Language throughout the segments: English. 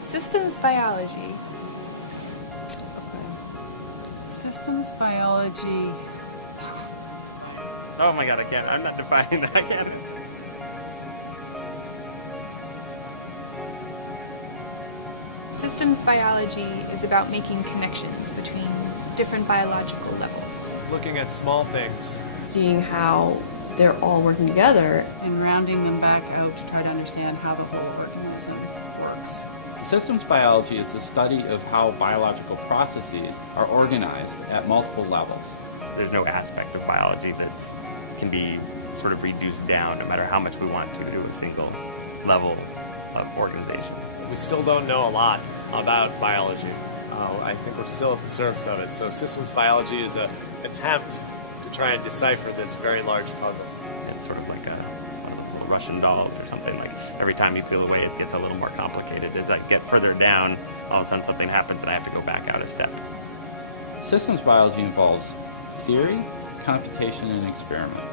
Systems biology. Systems biology. Oh my god, I'm not defining that, I can't. Systems biology is about making connections between different biological levels. Looking at small things. Seeing how they're all working together. And rounding them back out to try to understand how the whole organism works. Systems biology is the study of how biological processes are organized at multiple levels. There's no aspect of biology that can be sort of reduced down, no matter how much we want to a single level of organization. We still don't know a lot about biology. I think we're still at the surface of it. So systems biology is an attempt to try and decipher this very large puzzle. It's sort of like one of those little Russian dolls or something. Like every time you peel away, it gets a little more complicated. As I get further down, all of a sudden something happens and I have to go back out a step. Systems biology involves theory, computation, and experiment.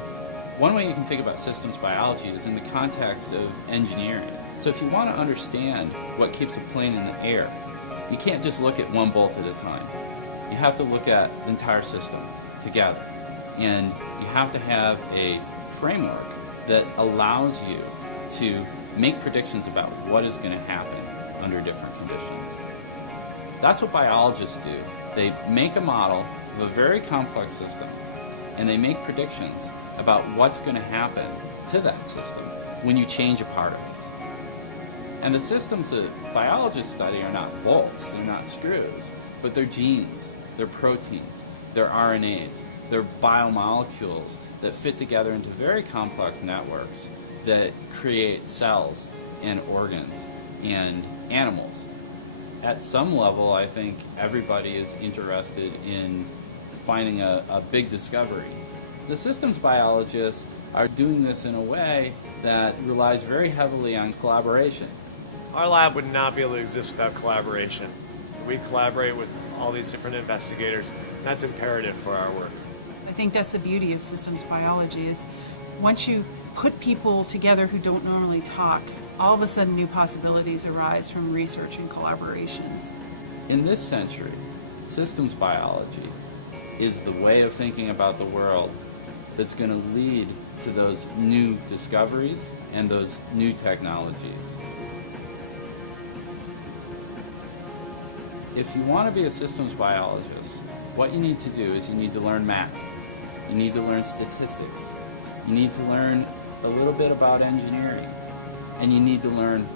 One way you can think about systems biology is in the context of engineering. So if you want to understand what keeps a plane in the air, you can't just look at one bolt at a time. You have to look at the entire system together. And you have to have a framework that allows you to make predictions about what is going to happen under different conditions. That's what biologists do. They make a model of a very complex system, and they make predictions about what's going to happen to that system when you change a part of it. And the systems that biologists study are not bolts, they're not screws, but they're genes, they're proteins, they're RNAs, they're biomolecules that fit together into very complex networks that create cells and organs and animals. At some level, I think everybody is interested in finding a big discovery. The systems biologists are doing this in a way that relies very heavily on collaboration. Our lab would not be able to exist without collaboration. We collaborate with all these different investigators. And that's imperative for our work. I think that's the beauty of systems biology is once you put people together who don't normally talk, all of a sudden new possibilities arise from research and collaborations. In this century, systems biology is the way of thinking about the world that's going to lead to those new discoveries and those new technologies. If you want to be a systems biologist, what you need to do is you need to learn math. You need to learn statistics. You need to learn a little bit about engineering. And you need to learn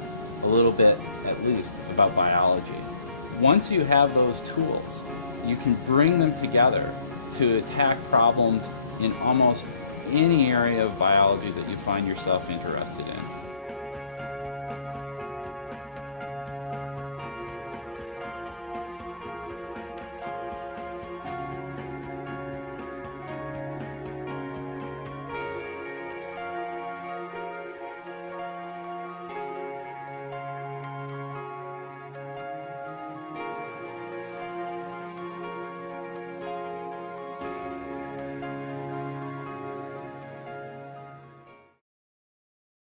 a little bit, at least, about biology. Once you have those tools, you can bring them together to attack problems in almost any area of biology that you find yourself interested in.